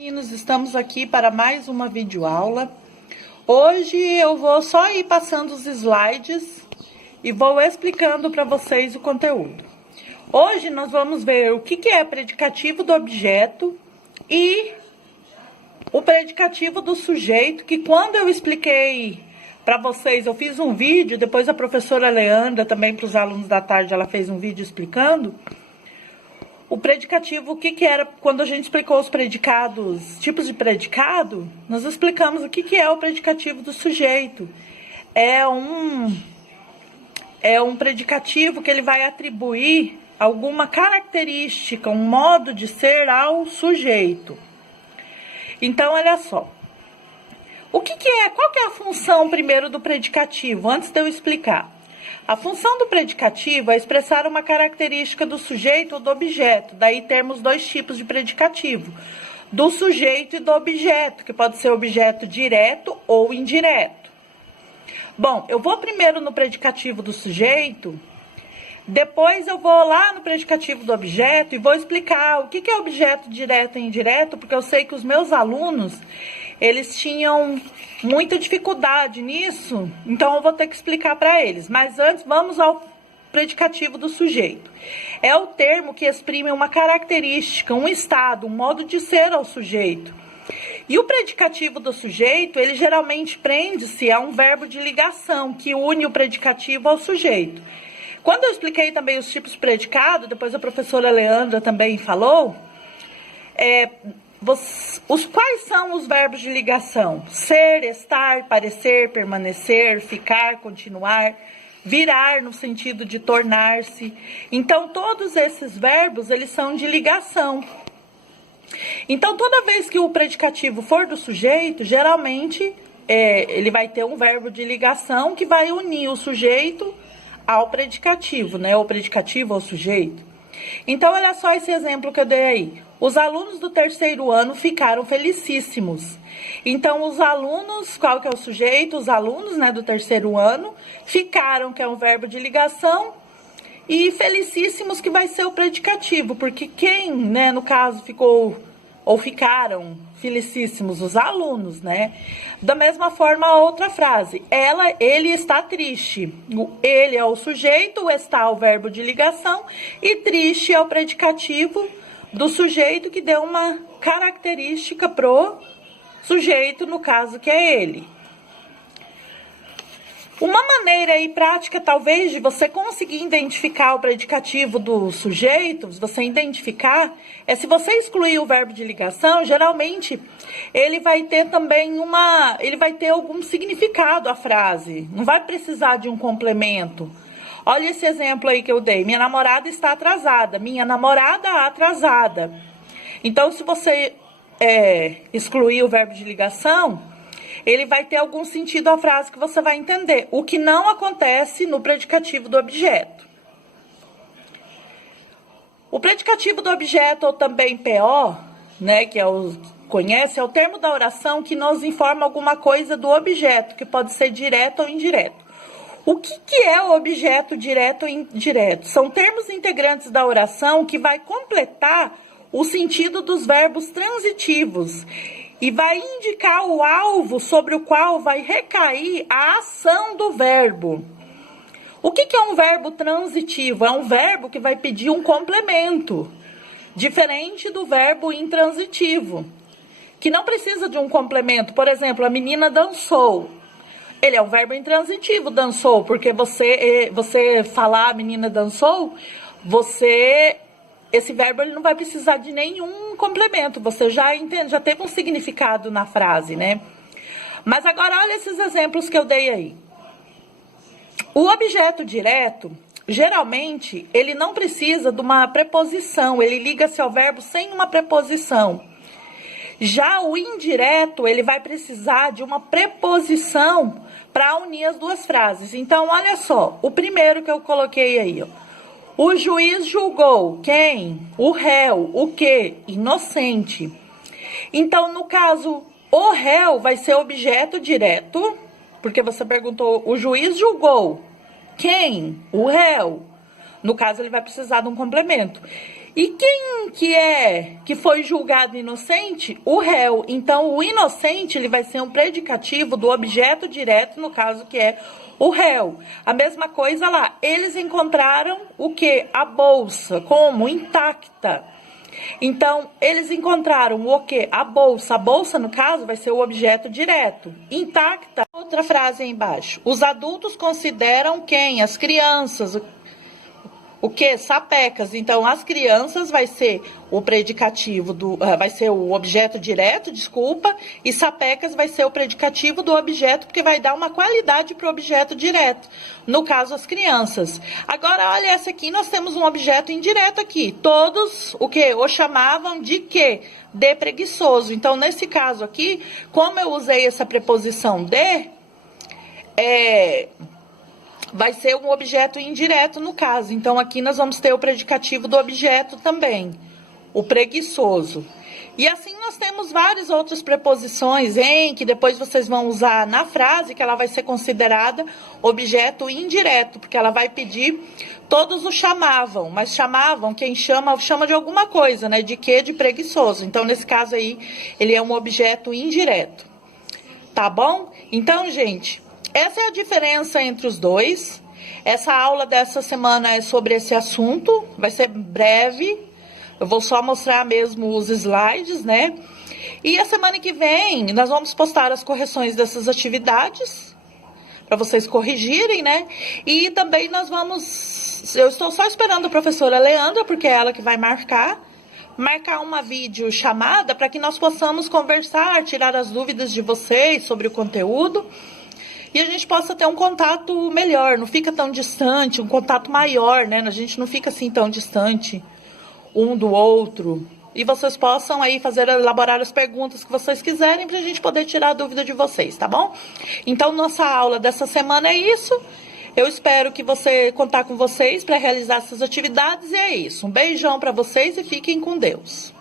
Meninos, estamos aqui para mais uma videoaula. Hoje eu vou só ir passando os slides e vou explicando para vocês o conteúdo. Hoje nós vamos ver o que é predicativo do objeto e o predicativo do sujeito, que quando eu expliquei para vocês, eu fiz um vídeo, depois a professora Leandra, também para os alunos da tarde, ela fez um vídeo explicando o predicativo, o que era, quando a gente explicou os predicados, tipos de predicado, nós explicamos o que é o predicativo do sujeito. É um predicativo que ele vai atribuir alguma característica, um modo de ser ao sujeito. Então, olha só. Qual que é a função primeiro do predicativo, antes de eu explicar? A função do predicativo é expressar uma característica do sujeito ou do objeto. Daí temos dois tipos de predicativo, do sujeito e do objeto, que pode ser objeto direto ou indireto. Bom, eu vou primeiro no predicativo do sujeito, depois eu vou lá no predicativo do objeto e vou explicar o que é objeto direto e indireto, porque eu sei que os meus alunos, eles tinham muita dificuldade nisso, então eu vou ter que explicar para eles. Mas antes, vamos ao predicativo do sujeito. É o termo que exprime uma característica, um estado, um modo de ser ao sujeito. E o predicativo do sujeito, ele geralmente prende-se a um verbo de ligação, que une o predicativo ao sujeito. Quando eu expliquei também os tipos de predicado, depois a professora Leandra também falou, quais são os verbos de ligação? Ser, estar, parecer, permanecer, ficar, continuar, virar no sentido de tornar-se. Então, todos esses verbos, eles são de ligação. Então, toda vez que o predicativo for do sujeito, geralmente, ele vai ter um verbo de ligação que vai unir o sujeito ao predicativo, né? O predicativo ao sujeito. Então, olha só esse exemplo que eu dei aí. Os alunos do terceiro ano ficaram felicíssimos. Então, os alunos, qual que é o sujeito? Os alunos, né, do terceiro ano, ficaram, que é um verbo de ligação, e felicíssimos, que vai ser o predicativo, porque quem, né, no caso, ficou ou ficaram felicíssimos? Os alunos, né? Da mesma forma, a outra frase. Ele está triste. O ele é o sujeito, o está é o verbo de ligação, e triste é o predicativo do sujeito, que deu uma característica pro sujeito, no caso, que é ele. Uma maneira aí prática, talvez, de você conseguir identificar o predicativo do sujeito, se você identificar, é se você excluir o verbo de ligação, geralmente ele vai ter também ele vai ter algum significado a frase, não vai precisar de um complemento. Olha esse exemplo aí que eu dei. Minha namorada está atrasada. Minha namorada atrasada. Então, se você excluir o verbo de ligação, ele vai ter algum sentido a frase que você vai entender. O que não acontece no predicativo do objeto. O predicativo do objeto, ou também PO, né, que é é o termo da oração que nos informa alguma coisa do objeto, que pode ser direto ou indireto. O que é o objeto direto ou indireto? São termos integrantes da oração que vai completar o sentido dos verbos transitivos e vai indicar o alvo sobre o qual vai recair a ação do verbo. O que é um verbo transitivo? É um verbo que vai pedir um complemento, diferente do verbo intransitivo, que não precisa de um complemento. Por exemplo, a menina dançou. Ele é um verbo intransitivo, dançou, porque você falar a menina dançou, esse verbo ele não vai precisar de nenhum complemento, você já entende, já teve um significado na frase, né? Mas agora olha esses exemplos que eu dei aí. O objeto direto, geralmente, ele não precisa de uma preposição, ele liga-se ao verbo sem uma preposição. Já o indireto, ele vai precisar de uma preposição para unir as duas frases. Então, olha só, o primeiro que eu coloquei aí, ó. O juiz julgou quem? O réu. O quê? Inocente. Então, no caso, o réu vai ser objeto direto, porque você perguntou, o juiz julgou quem? O réu. No caso, ele vai precisar de um complemento. E quem que foi julgado inocente? O réu. Então, o inocente, ele vai ser um predicativo do objeto direto, no caso que é o réu. A mesma coisa lá, eles encontraram o quê? A bolsa, como? Intacta. Então, eles encontraram o quê? A bolsa. A bolsa, no caso, vai ser o objeto direto. Intacta. Outra frase aí embaixo. Os adultos consideram quem? As crianças. O que? Sapecas. Então, as crianças vai ser o predicativo vai ser o objeto direto, desculpa, e sapecas vai ser o predicativo do objeto, porque vai dar uma qualidade para o objeto direto. No caso, as crianças. Agora, olha essa aqui, nós temos um objeto indireto aqui. Todos, o que? O chamavam de quê? De preguiçoso. Então, nesse caso aqui, como eu usei essa preposição de, vai ser um objeto indireto no caso. Então, aqui nós vamos ter o predicativo do objeto também, o preguiçoso. E assim nós temos várias outras preposições em que depois vocês vão usar na frase, que ela vai ser considerada objeto indireto, porque ela vai pedir, todos o chamavam, mas chamavam, quem chama de alguma coisa, né? De quê? De preguiçoso. Então, nesse caso aí, ele é um objeto indireto. Tá bom? Então, gente, essa é a diferença entre os dois. Essa aula dessa semana é sobre esse assunto, vai ser breve. Eu vou só mostrar mesmo os slides, né? E a semana que vem nós vamos postar as correções dessas atividades para vocês corrigirem, né? E também nós vamos... Eu estou só esperando a professora Leandra, porque é ela que vai marcar uma videochamada para que nós possamos conversar, tirar as dúvidas de vocês sobre o conteúdo. E a gente possa ter um contato melhor, não fica tão distante, um contato maior, né? A gente não fica assim tão distante um do outro. E vocês possam aí elaborar as perguntas que vocês quiserem pra gente poder tirar a dúvida de vocês, tá bom? Então, nossa aula dessa semana é isso. Eu espero que contar com vocês para realizar essas atividades e é isso. Um beijão para vocês e fiquem com Deus.